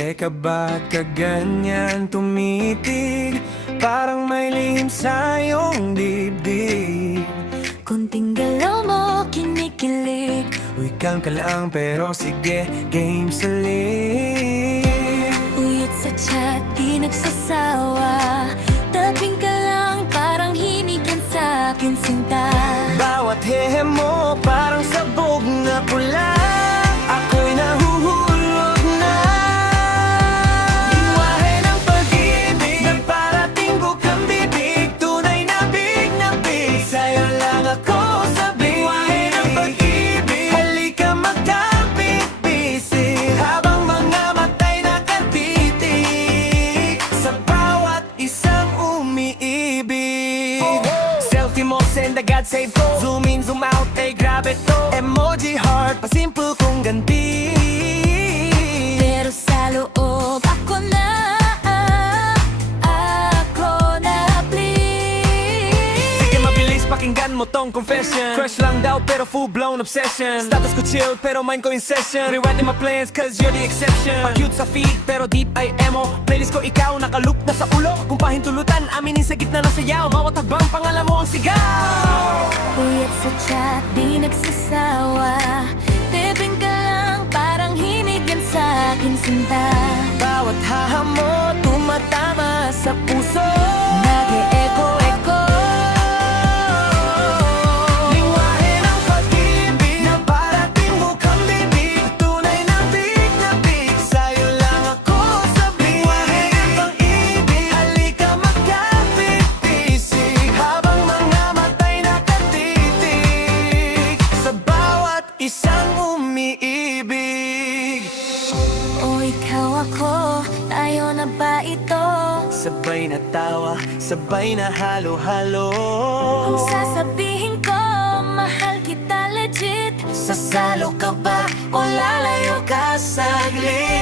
Teka, ba't ka ganyan tumitig? Parang may lihim sa iyong dibdib. Kunting galaw mo, kinikilig. Uy, calm ka lang, pero sige, game salig. Uyot sa chat, di nagsasawa. Taping ka lang, parang hinigyan sa akin sinta. Bawat hehe mo, parang sabog na pula. Ako'y nahuhulog na. Lingwahe ng pag-ibig, nagparating bukang bibig. Tunay na big na big, sa'yo lang ako sabi. Lingwahe ng pag-ibig, halika magkapit-bisig. Habang mga matay nakatitig sa bawat isang umiibig. Selfie mo, send agad save ko. Zoom in, zoom out, ay grabe to. Emoji heart, pasimple kong ganti. Pero sa loob, ako na please. Sige, mabilis, pakinggan mo tong confession. Crush lang daw pero full-blown obsession. Status ko chill pero mind ko in session. Rewriting my plans cause you're the exception. Pa-cute sa feed pero deep ay emo. Playlist ko ikaw, nakaloop na sa ulo. Kung pahintulutan, aminin sa gitna ng sayaw. Bawat tagbang pangalan mo ang sigaw. Uyot sa chat, di nagsasawa. Tiping ka lang, parang hinigyan sa akin sinta. Bawat haha mo, tumatama sa puso. Nag-e-echo-echo. Lingwahe ng pag-ibig, naparating bukang bibig. Tunay na big, sa'yo lang ako sabi. Lingwahe ng pag-ibig, halika magkapit-bisig. Habang mga matay nakatitig sa bawat isang umiibig. O ikaw ako, tayo na ba ito? Sabay na tawa, sabay na halo-halo. Kung sasabihin ko, mahal kita legit. Sasalo ka ba o lalayo ka saglit?